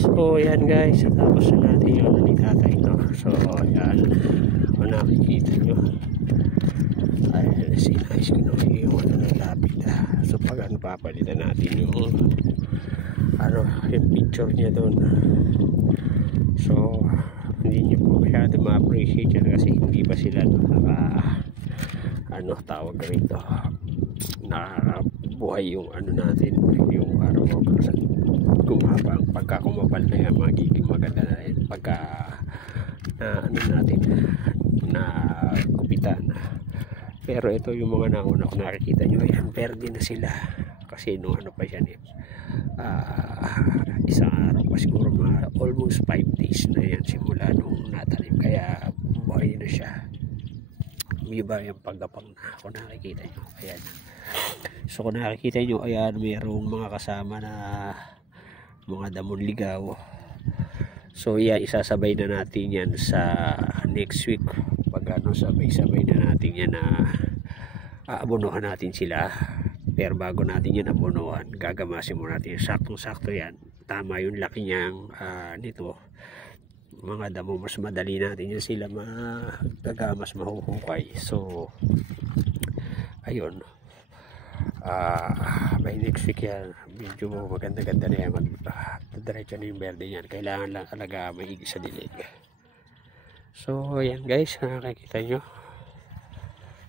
So yan guys, tapos na natin yung ano ni tatay, no? So yan, kung nakikita nyo, ay sinayos ko na yung ano ng lapit. So pag ano, papalitan natin yung ano, yung picture niya doon. So hindi nyo po masyado ma-appreciate yan kasi hindi pa sila ano tawag rito, nakabuhay yung ano natin, yung araw sa gumabang. Pagka kumapal na yan, magiging maganda na rin pagka na ano natin, na kupitan. Pero ito yung mga nauna ko, nakikita nyo yan, verde na sila kasi nung ano pa yan, isang araw pa siguro, mga almost 5 days na yan simula nung natanim, kaya buhay na siya. Iba yung paggapang na kung nakikita nyo. Ayan. So kung nakikita nyo, ayan, mayroong mga kasama na mga damon ligaw. So yan, isasabay na natin yan sa next week. Pag ano, sabay-sabay na natin yan na aabonohan natin sila. Pero bago natin yan abonohan, gagamasin mo natin. Saktong-sakto yan. Tama yung laki niyang nito. Mga damo, mas madali natin yan sila mas mahuhukay. So ayun, by next week yan, medyo maganda-ganda na yan, diretso na yung berde yan. Kailangan lang talaga maigi sa dilig. So ayan guys, nakikita nyo.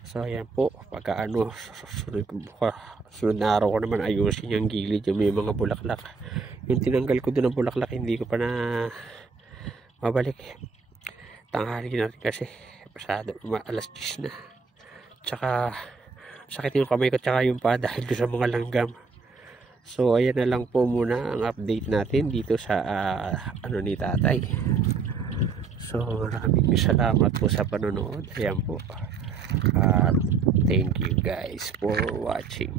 So ayan po, pagka ano, sunod na araw ko naman ayusin yung gilid, yung may mga bulaklak. Yung tinanggal ko doon ng bulaklak, hindi ko pa na mabalik. Tanghali na rin kasi pasado, alas 10 na. Tsaka sakit yung kamay ko tsaka yung paa dahil sa mga langgam. So ayan na lang po muna ang update natin dito sa ano ni tatay. So maraming salamat po sa panonood. Ayan po, thank you guys for watching.